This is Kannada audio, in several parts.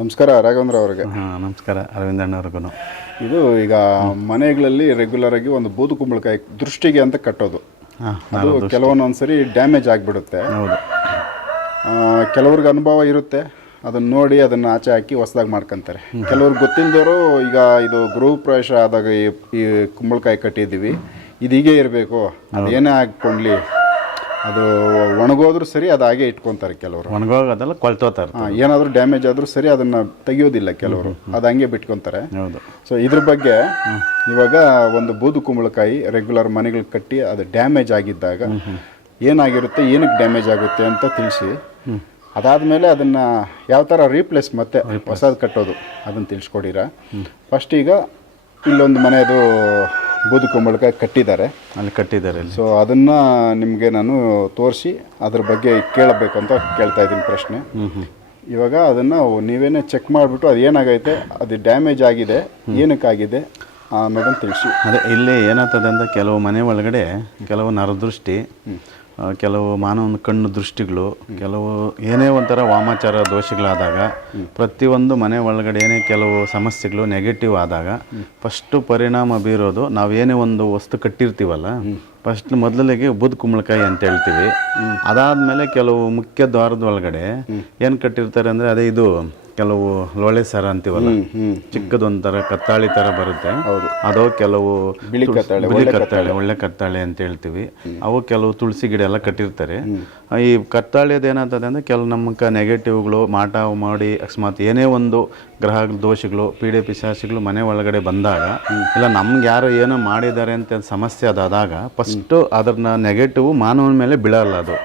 ನಮಸ್ಕಾರ ರಾಘವೇಂದ್ರ ಅವರಿಗೆ. ನಮಸ್ಕಾರ ಅರವಿಂದಣ್ಣವ್ರಿಗೂ. ಇದು ಈಗ ಮನೆಗಳಲ್ಲಿ ರೆಗ್ಯುಲರ್ ಆಗಿ ಒಂದು ಬೂದು ಕುಂಬಳಕಾಯಿ ದೃಷ್ಟಿಗೆ ಅಂತ ಕಟ್ಟೋದು. ಅದು ಕೆಲವೊಂದೊಂದ್ಸರಿ ಡ್ಯಾಮೇಜ್ ಆಗಿಬಿಡುತ್ತೆ. ಹೌದು, ಕೆಲವ್ರಿಗೆ ಅನುಭವ ಇರುತ್ತೆ, ಅದನ್ನ ನೋಡಿ ಅದನ್ನು ಆಚೆ ಹಾಕಿ ಹೊಸದಾಗಿ ಮಾಡ್ಕೊತಾರೆ. ಕೆಲವ್ರಿಗೆ ಗೊತ್ತಿಲ್ಲದವರು ಈಗ ಇದು ಗೃಹ ಪ್ರವೇಶ ಆದಾಗ ಈ ಕುಂಬಳಕಾಯಿ ಕಟ್ಟಿದ್ದೀವಿ, ಇದು ಹೀಗೆ ಇರಬೇಕು, ಅದೇನೇ ಹಾಕ್ಕೊಂಡ್ಲಿ, ಅದು ಒಣಗೋದ್ರೂ ಸರಿ, ಅದು ಹಾಗೆ ಇಟ್ಕೊತಾರೆ. ಕೆಲವರು ಒಣಗೋಗೋದೆಲ್ಲ ಕೊಳ್ತೋತಾರೆ, ಏನಾದರೂ ಡ್ಯಾಮೇಜ್ ಆದರೂ ಸರಿ ಅದನ್ನು ತೆಗಿಯೋದಿಲ್ಲ ಕೆಲವರು, ಅದು ಹಂಗೆ ಬಿಟ್ಕೊತಾರೆ. ಹೌದು. ಸೊ ಇದ್ರ ಬಗ್ಗೆ ಇವಾಗ ಒಂದು ಬೂದು ಕುಂಬಳಕಾಯಿ ರೆಗ್ಯುಲರ್ ಮನೆಗಳಿಗೆ ಕಟ್ಟಿ ಅದು ಡ್ಯಾಮೇಜ್ ಆಗಿದ್ದಾಗ ಏನಾಗಿರುತ್ತೆ, ಏನಕ್ಕೆ ಡ್ಯಾಮೇಜ್ ಆಗುತ್ತೆ ಅಂತ ತಿಳಿಸಿ, ಅದಾದಮೇಲೆ ಅದನ್ನು ಯಾವ ಥರ ರೀಪ್ಲೇಸ್ ಮತ್ತೆ ಹೊಸದು ಕಟ್ಟೋದು ಅದನ್ನು ತಿಳಿಸ್ಕೊಡಿರ. ಫಸ್ಟ್ ಈಗ ಇಲ್ಲೊಂದು ಮನೆಯದು ಬೂದು ಕುಂಬಳಕಾಯಿ ಕಟ್ಟಿದ್ದಾರೆ, ಅಲ್ಲಿ ಕಟ್ಟಿದ್ದಾರೆ. ಸೊ ಅದನ್ನು ನಿಮಗೆ ನಾನು ತೋರಿಸಿ ಅದ್ರ ಬಗ್ಗೆ ಕೇಳಬೇಕು ಅಂತ ಕೇಳ್ತಾ ಇದ್ದೀನಿ ಪ್ರಶ್ನೆ. ಇವಾಗ ಅದನ್ನು ನೀವೇನೇ ಚೆಕ್ ಮಾಡಿಬಿಟ್ಟು ಅದು ಏನಾಗೈತೆ, ಅದು ಡ್ಯಾಮೇಜ್ ಆಗಿದೆ, ಏನಕ್ಕಾಗಿದೆ ಅನ್ನೋದನ್ನು ತಿಳಿಸಿ. ಅದೇ ಇಲ್ಲಿ ಏನಾಗ್ತದೆ ಅಂತ ಕೆಲವು ಮನೆ ಒಳಗಡೆ ಕೆಲವು ನರದೃಷ್ಟಿ, ಕೆಲವು ಮಾನವನ ಕಣ್ಣು ದೃಷ್ಟಿಗಳು, ಕೆಲವು ಏನೇ ಒಂಥರ ವಾಮಾಚಾರ ದೋಷಗಳಾದಾಗ ಪ್ರತಿಯೊಂದು ಮನೆ ಒಳಗಡೆ ಏನೇ ಕೆಲವು ಸಮಸ್ಯೆಗಳು ನೆಗೆಟಿವ್ ಆದಾಗ ಫಸ್ಟು ಪರಿಣಾಮ ಬೀರೋದು ನಾವೇನೇ ಒಂದು ವಸ್ತು ಕಟ್ಟಿರ್ತೀವಲ್ಲ, ಫಸ್ಟ್ ಮೊದಲಿಗೆ ಬೂದು ಕುಂಬಳಕಾಯಿ ಅಂತ ಹೇಳ್ತೀವಿ. ಅದಾದಮೇಲೆ ಕೆಲವು ಮುಖ್ಯ ದ್ವಾರದ ಒಳಗಡೆ ಏನು ಕಟ್ಟಿರ್ತಾರೆ ಅಂದರೆ ಅದೇ ಇದು ಕೆಲವು ಲೋಳೆ ಸರ ಅಂತೀವಲ್ಲ, ಚಿಕ್ಕದೊಂಥರ ಕತ್ತಾಳಿ ಥರ ಬರುತ್ತೆ, ಅದು ಕೆಲವು ಬಿಳಿ ಕತ್ತಾಳೆ, ಒಳ್ಳೆ ಕತ್ತಾಳೆ ಅಂತ ಹೇಳ್ತೀವಿ. ಅವು ಕೆಲವು ತುಳಸಿ ಗಿಡ ಎಲ್ಲ ಕಟ್ಟಿರ್ತಾರೆ. ಈ ಕತ್ತಾಳಿಯದು ಏನಾಗ್ತದೆ ಅಂದರೆ ಕೆಲವು ನಮ್ಮಕ್ಕೆ ನೆಗೆಟಿವ್ಗಳು ಮಾಟ ಮಾಡಿ ಅಕಸ್ಮಾತ್ ಏನೇ ಒಂದು ಗ್ರಹ ದೋಷಗಳು, ಪೀಡೆ ಪಿಶಾಚಿಗಳು ಮನೆ ಒಳಗಡೆ ಬಂದಾಗ, ಇಲ್ಲ ನಮ್ಗೆ ಯಾರು ಏನೋ ಮಾಡಿದ್ದಾರೆ ಅಂತ ಸಮಸ್ಯೆ ಅದಾದಾಗ ಫಸ್ಟು ಅದನ್ನ ನೆಗೆಟಿವ್ ಮಾನವನ ಮೇಲೆ ಬೀಳಲ್ಲ. ಅದು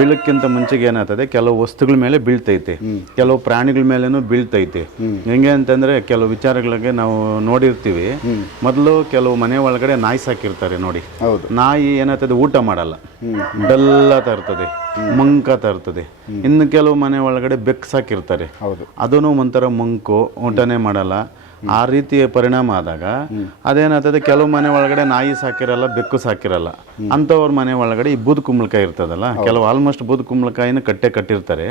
ಬೀಳಕ್ಕಿಂತ ಮುಂಚೆಗೆ ಏನಾಗ್ತದೆ, ಕೆಲವು ವಸ್ತುಗಳ ಮೇಲೆ ಬೀಳ್ತೈತೆ, ಕೆಲವು ಪ್ರಾಣಿಗಳ ಮೇಲೇನೂ ಬೀಳ್ತೈತೆ. ಹೆಂಗೆ ಅಂತಂದರೆ ಕೆಲವು ವಿಚಾರಗಳಿಗೆ ನಾವು ನೋಡಿರ್ತೀವಿ, ಮೊದಲು ಕೆಲವು ಮನೆ ಒಳಗಡೆ ನಾಯಿ ಸಾಕಿರ್ತಾರೆ ನೋಡಿ. ನಾಯಿ ಏನಾಗ್ತದೆ, ಊಟ ಮಾಡಲ್ಲ, ಡಲ್ಲಾತ ಇರ್ತದೆ, ಮಂಕಾತ ಇರ್ತದೆ. ಇನ್ನು ಕೆಲವು ಮನೆ ಒಳಗಡೆ ಬೆಕ್ಕು ಸಾಕಿರ್ತಾರೆ, ಅದೂ ಒಂಥರ ಮಂಕು, ಊಟನೇ ಮಾಡಲ್ಲ. ಆ ರೀತಿಯ ಪರಿಣಾಮ ಆದಾಗ ಅದೇನಾಗ್ತದೆ, ಕೆಲವು ಮನೆ ಒಳಗಡೆ ನಾಯಿ ಸಾಕಿರಲ್ಲ, ಬೆಕ್ಕು ಸಾಕಿರಲ್ಲ, ಅಂಥವ್ರ ಮನೆ ಒಳಗಡೆ ಈ ಬೂದು ಕುಂಬಳಕಾಯಿ ಇರ್ತದಲ್ಲ, ಕೆಲವು ಆಲ್ಮೋಸ್ಟ್ ಬೂದು ಕುಂಬಳಕಾಯಿನ ಕಟ್ಟಿರ್ತಾರೆ.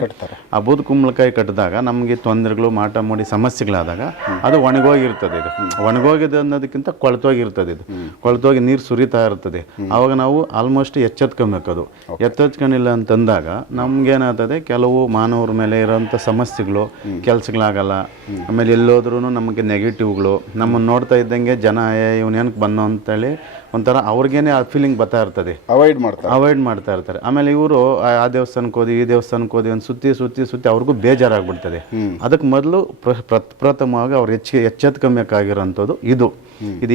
ಆ ಬೂದು ಕುಂಬಳಕಾಯಿ ಕಟ್ಟಿದಾಗ ನಮಗೆ ತೊಂದರೆಗಳು, ಮಾಟ ಮಾಡಿ ಸಮಸ್ಯೆಗಳಾದಾಗ ಅದು ಒಣಗೋಗಿರ್ತದೆ. ಇದು ಒಣಗೋಗಿದೆ ಅನ್ನೋದಕ್ಕಿಂತ ಕೊಳ್ತೋಗಿರ್ತದೆ, ಇದು ಕೊಳ್ತೋಗಿ ನೀರು ಸುರಿತಾ ಇರ್ತದೆ. ಆವಾಗ ನಾವು ಆಲ್ಮೋಸ್ಟ್ ಎಚ್ಚೆತ್ಕೊಬೇಕದು. ಎಚ್ಚೆತ್ಕೊಂಡಿಲ್ಲ ಅಂತಂದಾಗ ನಮ್ಗೇನಾಗ್ತದೆ, ಕೆಲವು ಮಾನವರ ಮೇಲೆ ಇರೋಂಥ ಸಮಸ್ಯೆಗಳು, ಕೆಲಸಗಳಾಗಲ್ಲ. ಆಮೇಲೆ ಎಲ್ಲೋದ್ರೂ ನಮಗೆ ನೆಗೆಟಿವ್ಗಳು, ನಮ್ಮನ್ನು ನೋಡ್ತಾ ಇದ್ದಂಗೆ ಜನ ಇವನೇನಕ್ಕೆ ಬನ್ನೋ ಅಂತೇಳಿ ಒಂಥರ ಅವ್ರಿಗೇನೆ ಆ ಫೀಲಿಂಗ್ ಬರ್ತಾ ಇರ್ತದೆ, ಅವಾಯ್ಡ್ ಮಾಡ್ತಾ ಇರ್ತಾರೆ. ಆಮೇಲೆ ಇವರು ಆ ದೇವಸ್ಥಾನಕ್ಕೆ ಹೋದಿ, ಈ ದೇವಸ್ಥಾನಕ್ಕೆ ಹೋದಿ ಅಂತ ಸುತ್ತಿ ಅವ್ರಿಗೂ ಬೇಜಾರಾಗ್ಬಿಡ್ತದೆ. ಅದಕ್ಕೆ ಮೊದಲು ಪ್ರಥಮವಾಗಿ ಅವ್ರು ಎಚ್ಚೆತ್ಕೊಬೇಕಾಗಿರೋಂಥದ್ದು ಇದು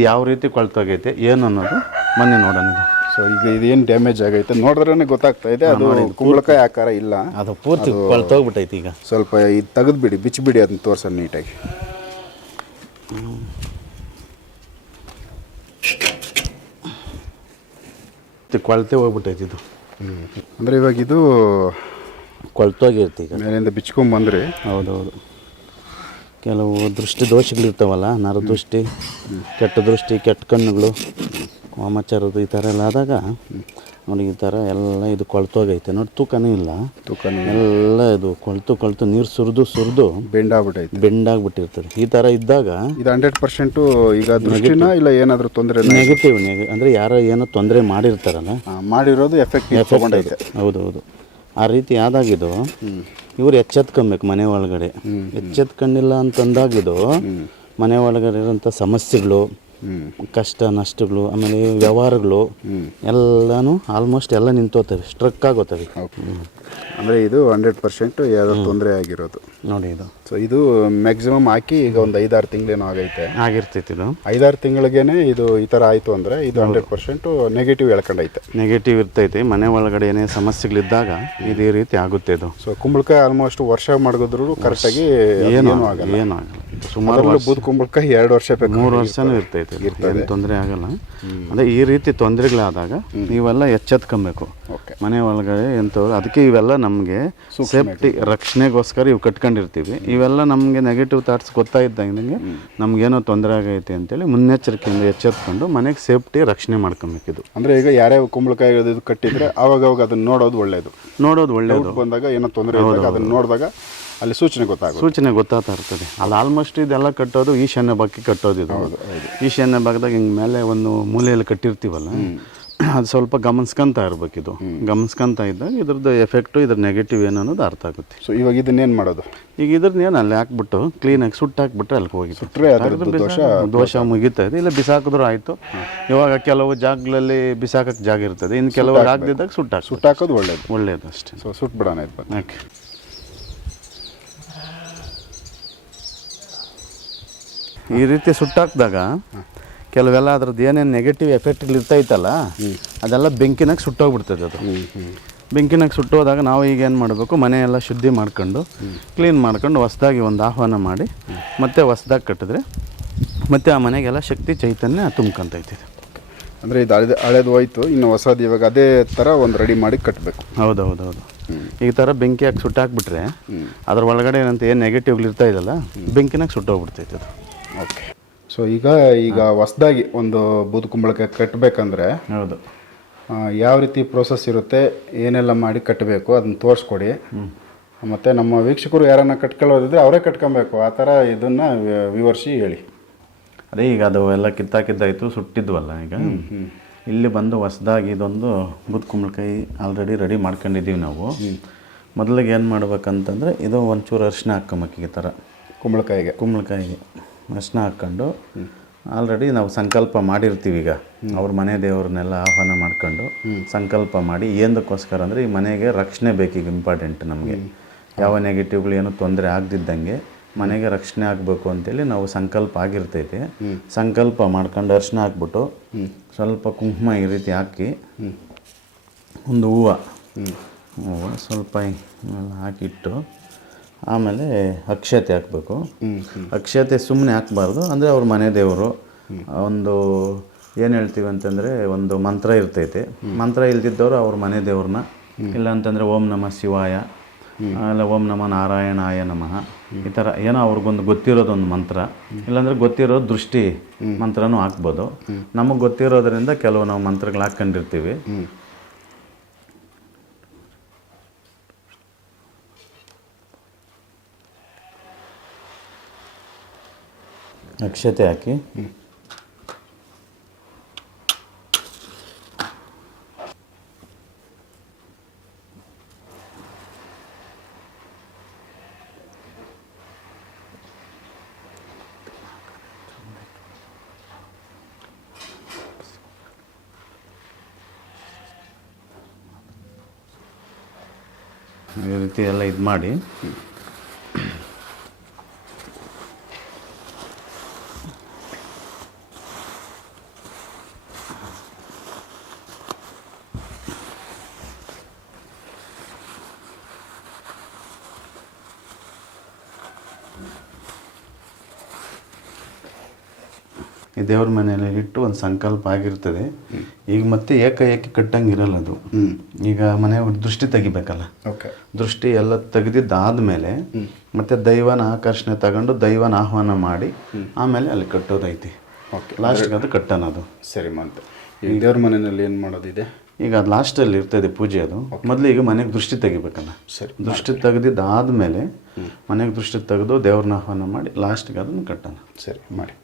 ಯಾವ ರೀತಿ ಕೊಳ್ತೋಗೈತೆ ಏನು ಅನ್ನೋದು ಮೊನ್ನೆ ನೋಡೋಣ. ಸೊ ಈಗ ಇದೇನು ಡ್ಯಾಮೇಜ್ ಆಗೈತೆ ನೋಡಿದ್ರೇ ಗೊತ್ತಾಗ್ತಾ ಇದೆ, ಅದು ಕುಂಬಳಕಾಯಿ ಆಕಾರ ಇಲ್ಲ, ಅದು ಪೂರ್ತಿ ಕೊಳ್ತೋಗ್ಬಿಟ್ಟೈತೆ. ಈಗ ಸ್ವಲ್ಪ ಇದು ತೆಗೆದ್ಬಿಡಿ, ಬಿಚ್ಚಿಬಿಡಿ, ಅದನ್ನ ತೋರ್ಸೋಣ ನೀಟಾಗಿ. ಕೊಳ್ತೆ ಹೋಗ್ಬಿಟ್ಟೈತೆ ಇದು. ಅಂದರೆ ಇವಾಗ ಇದು ಕೊಳ್ತೋಗಿರ್ತಿ, ಈಗ ಮೇಲಿಂದ ಬಿಚ್ಕೊಂಬಂದ್ರೆ. ಹೌದೌದು. ಕೆಲವು ದೃಷ್ಟಿ ದೋಷಗಳಿರ್ತಾವಲ್ಲ, ನರದೃಷ್ಟಿ, ಕೆಟ್ಟ ದೃಷ್ಟಿ, ಕೆಟ್ಟ ಕಣ್ಣುಗಳು, ವಾಮಾಚಾರದ್ದು ಈ ಥರ ಎಲ್ಲ ಆದಾಗ ನೋಡಿ ಈ ಥರ ಎಲ್ಲ ಇದು ಕೊಳ್ತೋಗೈತೆ ನೋಡಿ. ತೂಕನೂ ಇಲ್ಲ, ಎಲ್ಲ ಇದು ಕೊಳ್ತು ನೀರು ಸುರಿದು ಬೆಂಡಾಗ್ಬಿಟ್ಟಿರ್ತದೆ. ಈ ಥರ ಇದ್ದಾಗ ಇದು 100% ಈಗ ದೃಷ್ಟಿನ ಇಲ್ಲ ಏನಾದರೂ ತೊಂದರೆ, ನೆಗೆಟಿವ್ ಅಂದರೆ ಯಾರೋ ಏನೋ ತೊಂದರೆ ಮಾಡಿರ್ತಾರಲ್ಲ, ಮಾಡಿರೋದು ಎಫೆಕ್ಟ್. ಹೌದೌದು. ಆ ರೀತಿ ಆದಾಗಿದು ಇವ್ರು ಎಚ್ಚೆತ್ಕೊಬೇಕು ಮನೆ ಒಳಗಡೆ. ಎಚ್ಚೆತ್ಕೊಂಡಿಲ್ಲ ಅಂತಂದಾಗಿದು ಮನೆ ಒಳಗಡೆ ಇರೋಂಥ ಸಮಸ್ಯೆಗಳು, ಕಷ್ಟ ನಷ್ಟಗಳು, ಆಮೇಲೆ ವ್ಯವಹಾರಗಳು ಎಲ್ಲನೂ ಆಲ್ಮೋಸ್ಟ್ ಎಲ್ಲ ನಿಂತೋತವೆ, ಸ್ಟ್ರಕ್ ಆಗೋತವೆ. ಅಂದರೆ ಇದು 100% ಯಾವುದೋ ತೊಂದರೆ ಆಗಿರೋದು ನೋಡಿ ಇದು. ಸೊ ಇದು ಮ್ಯಾಕ್ಸಿಮಮ್ ಹಾಕಿ ಈಗ ಒಂದು 5-6 ತಿಂಗಳೇನೋ ಆಗಿರ್ತೈತಿ. ಇದು 5-6 ತಿಂಗಳಿಗೇನೆ ಇದು ಈ ಥರ ಆಯಿತು ಅಂದರೆ ಇದು 100% ನೆಗೆಟಿವ್ ಹೇಳ್ಕೊಂಡೈತೆ, ನೆಗೆಟಿವ್ ಇರ್ತೈತಿ. ಮನೆ ಒಳಗಡೆ ಏನೇ ಸಮಸ್ಯೆಗಳಿದ್ದಾಗ ಇದೇ ರೀತಿ ಆಗುತ್ತೆ ಇದು. ಸೊ ಕುಂಬಳಕಾಯಿ ಆಲ್ಮೋಸ್ಟ್ ವರ್ಷ ಮಾಡಿದ್ರು ಕರೆಕ್ಟಾಗಿ ಏನೂ ಆಗಲ್ಲ. ಸುಮಾರು ಬೂದು ಕುಂಬಳಕಾಯಿ 2 ವರ್ಷ 3 ವರ್ಷನೂ ಇರ್ತೈತೆ, ಏನು ತೊಂದರೆ ಆಗಲ್ಲ. ಅದೇ ಈ ರೀತಿ ತೊಂದರೆಗಳಾದಾಗ ನೀವೆಲ್ಲ ಎಚ್ಚೆತ್ಕೊಬೇಕು ಮನೆ ಒಳಗಡೆ ಎಂಥವ್ರು. ಅದಕ್ಕೆ ಇವೆಲ್ಲ ನಮಗೆ ಸೇಫ್ಟಿ ರಕ್ಷಣೆಗೋಸ್ಕರ ಇವು ಕಟ್ಕೊಂಡಿರ್ತೀವಿ. ಇವೆಲ್ಲ ನಮಗೆ ನೆಗೆಟಿವ್ ಥಾಟ್ಸ್ ಗೊತ್ತಾಯಿದ್ದಂಗೆ ನಮಗೇನೋ ತೊಂದರೆ ಆಗೈತೆ ಅಂತೇಳಿ ಮುನ್ನೆಚ್ಚರಿಕೆಯಿಂದ ಎಚ್ಚೆತ್ಕೊಂಡು ಮನೆಗೆ ಸೇಫ್ಟಿ ರಕ್ಷಣೆ ಮಾಡ್ಕೊಬೇಕಿದು. ಅಂದರೆ ಈಗ ಯಾರ್ಯಾವ ಕುಂಬಳಕಾಯಿ ಕಟ್ಟಿದ್ರೆ ಅವಾಗ ಅದನ್ನು ನೋಡೋದು ಒಳ್ಳೆಯದು. ಬಂದಾಗ ಏನೋ ತೊಂದರೆ ಅದನ್ನು ನೋಡಿದಾಗ ಅಲ್ಲಿ ಸೂಚನೆ ಗೊತ್ತಾಗುತ್ತೆ. ಸೂಚನೆ ಗೊತ್ತಾಗ್ತಾ ಇರ್ತದೆ. ಅಲ್ಲಿ ಆಲ್ಮೋಸ್ಟ್ ಇದೆಲ್ಲ ಕಟ್ಟೋದು ಈಶಾನ್ಯ ಭಾಗಕ್ಕೆ ಕಟ್ಟೋದು ಇದು. ಈಶಾನ್ಯ ಭಾಗದಾಗ ಹಿಂಗೆ ಮೇಲೆ ಒಂದು ಮೂಲೆಯಲ್ಲಿ ಕಟ್ಟಿರ್ತೀವಲ್ಲ, ಅದು ಸ್ವಲ್ಪ ಗಮನಿಸ್ಕೊಂತ ಇರಬೇಕಿದು. ಗಮನಿಸ್ಕೊಂತ ಇದ್ದಾಗ ಇದ್ರದ್ದು ಎಫೆಕ್ಟು ಇದ್ರ ನೆಗೆಟಿವ್ ಏನು ಅನ್ನೋದು ಅರ್ಥ ಆಗುತ್ತೆ. ಸೊ ಇವಾಗ ಇದನ್ನೇನು ಮಾಡೋದು? ಈಗ ಇದ್ರನ್ನೇನು ಅಲ್ಲಿ ಹಾಕ್ಬಿಟ್ಟು ಕ್ಲೀನಾಗಿ ಸುಟ್ಟು ಹಾಕ್ಬಿಟ್ರೆ ಅಲ್ಲಿ ಹೋಗಿ ದೋಷ ಮುಗಿತಾ ಇದೆ. ಇಲ್ಲ ಬಿಸಾಕಿದ್ರು ಆಯಿತು. ಇವಾಗ ಕೆಲವು ಜಾಗಗಳಲ್ಲಿ ಬಿಸಾಕಕ್ಕೆ ಜಾಗ ಇರ್ತದೆ, ಇನ್ನು ಕೆಲವು ಆಗದಿದ್ದಾಗ ಸುಟ್ಟಾಕೋದು ಒಳ್ಳೇದು ಅಷ್ಟೇ. ಸೊ ಸುಟ್ಬಿಡೋಣ ಇದು. ಓಕೆ. ಈ ರೀತಿ ಸುಟ್ಟಾಕಿದಾಗ ಕೆಲವೆಲ್ಲ ಅದ್ರದ್ದು ಏನೇನು ನೆಗೆಟಿವ್ ಎಫೆಕ್ಟ್ಗಳು ಇರ್ತೈತಲ್ಲ ಅದೆಲ್ಲ ಬೆಂಕಿನಾಗ ಸುಟ್ಟೋಗ್ಬಿಡ್ತದೆ. ಅದು ಬೆಂಕಿನಾಗ ಸುಟ್ಟೋದಾಗ ನಾವು ಈಗ ಏನು ಮಾಡಬೇಕು, ಮನೆಯೆಲ್ಲ ಶುದ್ಧಿ ಮಾಡ್ಕೊಂಡು ಕ್ಲೀನ್ ಮಾಡ್ಕೊಂಡು ಹೊಸ್ದಾಗಿ ಒಂದು ಆಹ್ವಾನ ಮಾಡಿ ಮತ್ತೆ ಹೊಸ್ದಾಗಿ ಕಟ್ಟಿದ್ರೆ ಮತ್ತೆ ಆ ಮನೆಗೆಲ್ಲ ಶಕ್ತಿ ಚೈತನ್ಯ ತುಂಬ್ಕೊಂತೈತಿದೆ. ಅಂದರೆ ಇದು ಹಳೇದು ಹೋಯ್ತು, ಇನ್ನು ಹೊಸದು ಇವಾಗ ಅದೇ ಥರ ಒಂದು ರೆಡಿ ಮಾಡಿ ಕಟ್ಟಬೇಕು. ಹೌದೌದೌದು. ಈ ಥರ ಬೆಂಕಿ ಹಾಕಿ ಸುಟ್ಟಾಕ್ಬಿಟ್ರೆ ಅದ್ರ ಒಳಗಡೆ ಏನಂತ ಏನು ನೆಗೆಟಿವ್ಗಳು ಇರ್ತಾ ಇದಲ್ಲ ಬೆಂಕಿನಾಗ ಸುಟ್ಟೋಗ್ಬಿಡ್ತೈತೆ ಅದು. ಓಕೆ. ಸೊ ಈಗ ಹೊಸ್ದಾಗಿ ಒಂದು ಬೂದು ಕುಂಬಳಕಾಯಿ ಕಟ್ಟಬೇಕಂದ್ರೆ ಹೌದು ಯಾವ ರೀತಿ ಪ್ರೋಸೆಸ್ ಇರುತ್ತೆ, ಏನೆಲ್ಲ ಮಾಡಿ ಕಟ್ಟಬೇಕು ಅದನ್ನು ತೋರಿಸ್ಕೊಡಿ. ಮತ್ತು ನಮ್ಮ ವೀಕ್ಷಕರು ಯಾರನ್ನ ಕಟ್ಕೊಳ್ಳೋದಿದ್ರೆ ಅವರೇ ಕಟ್ಕೊಬೇಕು, ಆ ಥರ ಇದನ್ನು ವಿವರಿಸಿ ಹೇಳಿ. ಅದೇ ಈಗ ಅದು ಎಲ್ಲ ಕಿತ್ತಾಕಿದ್ದಾಯಿತು, ಸುಟ್ಟಿದ್ವಲ್ಲ. ಈಗ ಇಲ್ಲಿ ಬಂದು ಹೊಸ್ದಾಗಿ ಇದೊಂದು ಬೂದು ಕುಂಬಳಕಾಯಿ ಆಲ್ರೆಡಿ ರೆಡಿ ಮಾಡ್ಕೊಂಡಿದ್ದೀವಿ ನಾವು. ಮೊದಲಿಗೆ ಏನು ಮಾಡ್ಬೇಕಂತಂದರೆ ಇದು ಒಂಚೂರು ಅರಿಶಿನ ಹಾಕ್ಕೊಂಬೇಕು. ಈ ಥರ ಕುಂಬಳಕಾಯಿಗೆ ಅರಿಶಿನ ಹಾಕ್ಕೊಂಡು ಆಲ್ರೆಡಿ ನಾವು ಸಂಕಲ್ಪ ಮಾಡಿರ್ತೀವಿ. ಈಗ ಅವ್ರ ಮನೆ ದೇವ್ರನ್ನೆಲ್ಲ ಆಹ್ವಾನ ಮಾಡ್ಕೊಂಡು ಸಂಕಲ್ಪ ಮಾಡಿ ಏನಕ್ಕೋಸ್ಕರ ಅಂದರೆ ಈ ಮನೆಗೆ ರಕ್ಷಣೆ ಬೇಕೀಗ ಇಂಪಾರ್ಟೆಂಟ್ ನಮಗೆ. ಯಾವ ನೆಗೆಟಿವ್ಗಳು ಏನೂ ತೊಂದರೆ ಆಗದಿದ್ದಂಗೆ ಮನೆಗೆ ರಕ್ಷಣೆ ಆಗಬೇಕು ಅಂತೇಳಿ ನಾವು ಸಂಕಲ್ಪ ಆಗಿರ್ತೈತೆ. ಸಂಕಲ್ಪ ಮಾಡ್ಕೊಂಡು ಅರಿಶಿನ ಹಾಕ್ಬಿಟ್ಟು ಸ್ವಲ್ಪ ಕುಂಕುಮ ಈ ರೀತಿ ಹಾಕಿ ಒಂದು ಹೂವು ಸ್ವಲ್ಪ ಹಾಕಿಟ್ಟು ಆಮೇಲೆ ಅಕ್ಷತೆ ಹಾಕಬೇಕು. ಅಕ್ಷತೆ ಸುಮ್ಮನೆ ಹಾಕಬಾರ್ದು, ಅಂದರೆ ಅವ್ರ ಮನೆ ದೇವರು ಒಂದು ಏನು ಹೇಳ್ತೀವಿ ಅಂತಂದರೆ ಒಂದು ಮಂತ್ರ ಇರ್ತೈತೆ. ಮಂತ್ರ ಇಲ್ದಿದ್ದವರು ಅವ್ರ ಮನೆ ದೇವ್ರನ್ನ, ಇಲ್ಲ ಅಂತಂದರೆ ಓಂ ನಮಃ ಶಿವಾಯ, ಇಲ್ಲ ಓಂ ನಮಃ ನಾರಾಯಣಾಯ ನಮಃ, ಈ ಥರ ಏನೋ ಅವ್ರಿಗೊಂದು ಗೊತ್ತಿರೋದೊಂದು ಮಂತ್ರ, ಇಲ್ಲಾಂದರೆ ಗೊತ್ತಿರೋದು ದೃಷ್ಟಿ ಮಂತ್ರನೂ ಹಾಕ್ಬೋದು. ನಮಗೆ ಗೊತ್ತಿರೋದ್ರಿಂದ ಕೆಲವು ನಾವು ಮಂತ್ರಗಳು ಹಾಕ್ಕೊಂಡಿರ್ತೀವಿ. ಅಕ್ಷತೆ ಹಾಕಿ ಈ ರೀತಿ ಎಲ್ಲ ಇದು ಮಾಡಿ ಈ ದೇವ್ರ ಮನೆಯಲ್ಲಿ ಇಟ್ಟು ಒಂದು ಸಂಕಲ್ಪ ಆಗಿರ್ತದೆ. ಈಗ ಮತ್ತೆ ಏಕಾಏಕಿ ಕಟ್ಟಂಗಿರಲ್ಲ ಅದು. ಈಗ ಮನೆ ದೃಷ್ಟಿ ತೆಗಿಬೇಕಲ್ಲ, ದೃಷ್ಟಿ ಎಲ್ಲ ತೆಗೆದಿದ್ದಾದ್ಮೇಲೆ ಮತ್ತೆ ದೈವನ ಆಕರ್ಷಣೆ ತಗೊಂಡು ದೈವನ ಆಹ್ವಾನ ಮಾಡಿ ಆಮೇಲೆ ಅಲ್ಲಿ ಕಟ್ಟೋದೈತಿ. ಲಾಸ್ಟ್ಗೆ ಅದು ಕಟ್ಟೋಣದು. ಸರಿ ಮಾತು. ಈಗ ದೇವ್ರ ಮನೆಯಲ್ಲಿ ಏನು ಮಾಡೋದಿದೆ? ಈಗ ಅದು ಲಾಸ್ಟಲ್ಲಿ ಇರ್ತದೆ ಪೂಜೆ. ಅದು ಮೊದಲು ಈಗ ಮನೆಗೆ ದೃಷ್ಟಿ ತೆಗಿಬೇಕಲ್ಲ. ಸರಿ, ದೃಷ್ಟಿ ತೆಗೆದಿದ್ದಾದ್ಮೇಲೆ ಮನೆಗೆ ದೃಷ್ಟಿ ತೆಗೆದು ದೇವ್ರನ್ನ ಆಹ್ವಾನ ಮಾಡಿ ಲಾಸ್ಟ್ಗೆ ಅದನ್ನು ಕಟ್ಟೋಣ. ಸರಿ ಮಾಡಿ.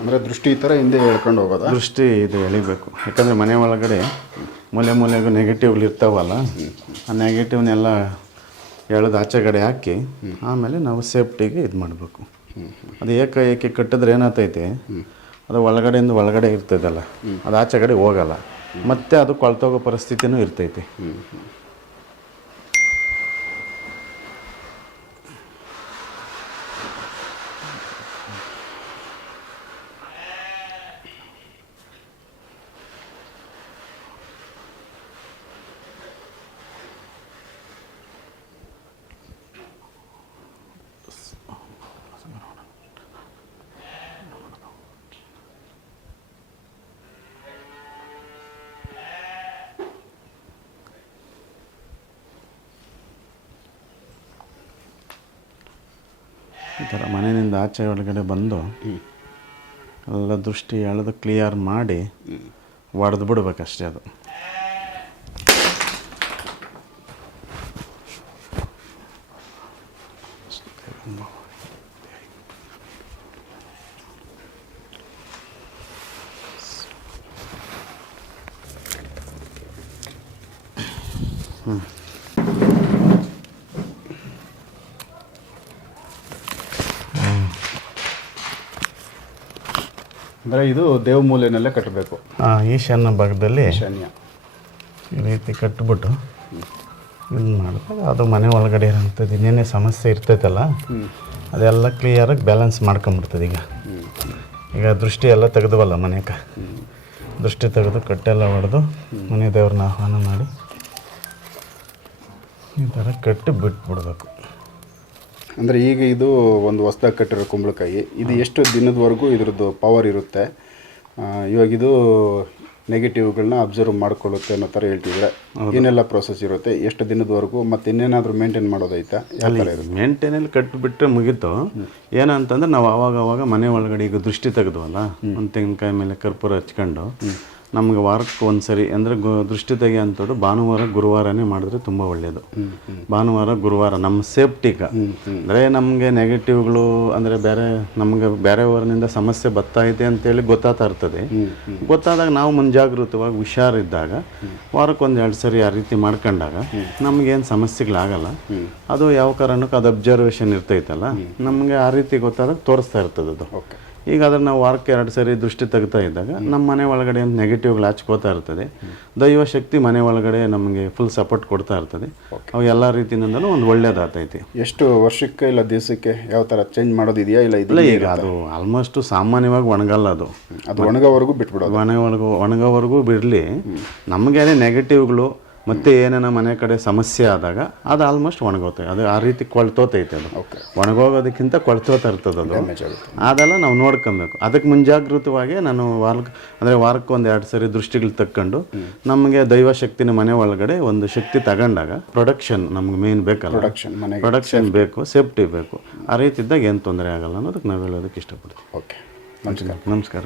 ಅಂದರೆ ದೃಷ್ಟಿ ಈ ಥರ ಹಿಂದೆ ಹೇಳ್ಕೊಂಡು ಹೋಗೋದು. ದೃಷ್ಟಿ ಇದು ಎಳಿಬೇಕು. ಯಾಕಂದರೆ ಮನೆ ಒಳಗಡೆ ಮೂಲೆಗೂ ನೆಗೆಟಿವ್ಗಳು ಇರ್ತಾವಲ್ಲ, ಆ ನೆಗೆಟಿವ್ನೆಲ್ಲ ಎಳೆದು ಆಚೆಗಡೆ ಹಾಕಿ ಆಮೇಲೆ ನಾವು ಸೇಫ್ಟಿಗೆ ಇದು ಮಾಡಬೇಕು. ಅದು ಏಕಾಏಕಿ ಕಟ್ಟಿದ್ರೆ ಏನಾಗ್ತೈತೆ, ಅದು ಒಳಗಡೆಯಿಂದ ಒಳಗಡೆ ಇರ್ತೈತಲ್ಲ, ಅದು ಆಚೆಗಡೆ ಹೋಗಲ್ಲ, ಮತ್ತೆ ಅದು ಕೊಳ್ತೋಗೋ ಪರಿಸ್ಥಿತಿನೂ ಇರ್ತೈತಿ. ಈ ಥರ ಮನೆಯಿಂದ ಆಚೆ ಒಳಗಡೆ ಬಂದು ಎಲ್ಲ ದೃಷ್ಟಿ ಎಳೆದು ಕ್ಲಿಯರ್ ಮಾಡಿ ಹೊಡೆದು ಬಿಡ್ಬೇಕಷ್ಟೇ ಅದು. ಅಂದರೆ ಇದು ದೇವಮೂಲೆಯಲ್ಲೇ ಕಟ್ಟಬೇಕು. ಈಶಾನ್ಯ ಭಾಗದಲ್ಲಿ ಶನ್ಯ ಈ ರೀತಿ ಕಟ್ಟಿಬಿಟ್ಟು ಇದು ಮಾಡಿದಾಗ ಅದು ಮನೆ ಒಳಗಡೆ ಇರೋಂಥದ್ದು ಇನ್ನೇನೇ ಸಮಸ್ಯೆ ಇರ್ತೈತಲ್ಲ ಅದೆಲ್ಲ ಕ್ಲಿಯರಾಗಿ ಬ್ಯಾಲೆನ್ಸ್ ಮಾಡ್ಕೊಂಬಿಡ್ತದೆ. ಈಗ ದೃಷ್ಟಿ ಎಲ್ಲ ತೆಗೆದುವಲ್ಲ ಮನೆಗೆ, ದೃಷ್ಟಿ ತೆಗೆದು ಕಟ್ಟೆಲ್ಲ ಹೊಡೆದು ಮನೆ ದೇವ್ರನ್ನ ಆಹ್ವಾನ ಮಾಡಿ ಈ ಥರ ಕಟ್ಟಿ ಬಿಟ್ಬಿಡ್ಬೇಕು. ಅಂದರೆ ಈಗ ಇದು ಒಂದು ಹೊಸ್ದಾಗಿ ಕಟ್ಟಿರೋ ಕುಂಬಳಕಾಯಿ, ಇದು ಎಷ್ಟು ದಿನದವರೆಗೂ ಇದ್ರದ್ದು ಪವರ್ ಇರುತ್ತೆ? ಇವಾಗ ಇದು ನೆಗೆಟಿವ್ಗಳನ್ನ ಅಬ್ಸರ್ವ್ ಮಾಡ್ಕೊಳ್ಳುತ್ತೆ ಅನ್ನೋ ಥರ ಹೇಳ್ತಿದ್ರೆ ಏನೆಲ್ಲ ಪ್ರೋಸೆಸ್ ಇರುತ್ತೆ, ಎಷ್ಟು ದಿನದವರೆಗೂ, ಮತ್ತು ಇನ್ನೇನಾದರೂ ಮೇಂಟೈನ್ ಮಾಡೋದೈತಾ? ಯಾವ ಥರ ಇರುತ್ತೆ? ಮೇಂಟೈನಲ್ಲಿ ಕಟ್ಟಿಬಿಟ್ರೆ ಮುಗೀತು. ಏನಂತಂದ್ರೆ ನಾವು ಆವಾಗ ಮನೆ ಒಳಗಡೆ ಈಗ ದೃಷ್ಟಿ ತೆಗೆದ್ವಲ್ಲ, ಒಂದು ತೆಂಗಿನಕಾಯಿ ಮೇಲೆ ಕರ್ಪೂರ ಹಚ್ಕೊಂಡು ನಮ್ಗೆ ವಾರಕ್ಕೆ ಒಂದು ಸರಿ ಅಂದರೆ ದೃಷ್ಟಿ ತೆಗೆಯಂಥದ್ದು ಭಾನುವಾರ ಗುರುವಾರನೇ ಮಾಡಿದ್ರೆ ತುಂಬ ಒಳ್ಳೆಯದು. ಭಾನುವಾರ ಗುರುವಾರ ನಮ್ಮ ಸೇಫ್ಟಿಗೆ, ಅಂದರೆ ನಮಗೆ ನೆಗೆಟಿವ್ಗಳು ಅಂದರೆ ನಮಗೆ ಬೇರೆಯವರಿಂದ ಸಮಸ್ಯೆ ಬರ್ತಾಯಿದೆ ಅಂತೇಳಿ ಗೊತ್ತಾಗ್ತಾ ಇರ್ತದೆ. ಗೊತ್ತಾದಾಗ ನಾವು ಮುಂಜಾಗೃತವಾಗಿ ಹುಷಾರಿದ್ದಾಗ ವಾರಕ್ಕೆ 1-2 ಸರಿ ಆ ರೀತಿ ಮಾಡ್ಕೊಂಡಾಗ ನಮಗೇನು ಸಮಸ್ಯೆಗಳಾಗಲ್ಲ. ಅದು ಯಾವ ಕಾರಣಕ್ಕೂ ಅದು ಅಬ್ಸರ್ವೇಷನ್ ಇರ್ತೈತಲ್ಲ, ನಮಗೆ ಆ ರೀತಿ ಗೊತ್ತಾದಾಗ ತೋರಿಸ್ತಾ ಇರ್ತದೆ ಅದು. ಈಗ ಅದನ್ನು ನಾವು ವಾರಕ್ಕೆ 2 ಸರಿ ದೃಷ್ಟಿ ತೆಗಿತಾ ಇದ್ದಾಗ ನಮ್ಮ ಮನೆ ಒಳಗಡೆ ನೆಗೆಟಿವ್ಗಳು ಹಚ್ಕೋತಾ ಇರ್ತದೆ. ದೈವ ಶಕ್ತಿ ಮನೆ ಒಳಗಡೆ ನಮಗೆ ಫುಲ್ ಸಪೋರ್ಟ್ ಕೊಡ್ತಾ ಇರ್ತದೆ. ಅವು ಎಲ್ಲ ರೀತಿಯಿಂದಲೂ ಒಂದು ಒಳ್ಳೇದಾಗ್ತೈತಿ. ಎಷ್ಟು ವರ್ಷಕ್ಕೆ ಇಲ್ಲ ದಿವಸಕ್ಕೆ ಯಾವ ಥರ ಚೇಂಜ್ ಮಾಡೋದಿದೆಯಾ? ಇಲ್ಲ ಈಗ ಅದು ಆಲ್ಮೋಸ್ಟ್ ಸಾಮಾನ್ಯವಾಗಿ ಒಣಗಲ್ಲ, ಅದು ಒಣಗೋವರೆಗೂ ಬಿಟ್ಬಿಡೋದು. ಒಣಗೋವರೆಗೂ ಬಿಡಲಿ. ನಮಗೇನೆ ನೆಗೆಟಿವ್ಗಳು ಮತ್ತು ಏನೇನೋ ಮನೆ ಕಡೆ ಸಮಸ್ಯೆ ಆದಾಗ ಅದು ಆಲ್ಮೋಸ್ಟ್ ಒಣಗೋತೈತೆ. ಅದು ಆ ರೀತಿ ಕೊಳ್ತೋತೈತೆ. ಅದು ಒಣಗೋಗೋದಕ್ಕಿಂತ ಕೊಳ್ತೋತಾ ಇರ್ತದೆ ಅದು. ಅದೆಲ್ಲ ನಾವು ನೋಡ್ಕೊಬೇಕು. ಅದಕ್ಕೆ ಮುಂಜಾಗೃತವಾಗಿ ನಾನು ವಾರಕ್ಕೆ 1-2 ಸರಿ ದೃಷ್ಟಿಗಳು ತಕ್ಕೊಂಡು ನಮಗೆ ದೈವ ಶಕ್ತಿನ ಮನೆ ಒಳಗಡೆ ಒಂದು ಶಕ್ತಿ ತಗೊಂಡಾಗ ಪ್ರೊಡಕ್ಷನ್ ನಮ್ಗೆ ಮೇನ್ ಬೇಕಲ್ಲ, ಪ್ರೊಡಕ್ಷನ್ ಬೇಕು, ಸೇಫ್ಟಿ ಬೇಕು. ಆ ರೀತಿ ಇದ್ದಾಗ ಏನು ತೊಂದರೆ ಆಗಲ್ಲ ಅನ್ನೋದಕ್ಕೆ ನಾವು ಹೇಳೋದಕ್ಕೆ ಇಷ್ಟಪಡ್ತೀವಿ. ಓಕೆ, ನಮಸ್ಕಾರ.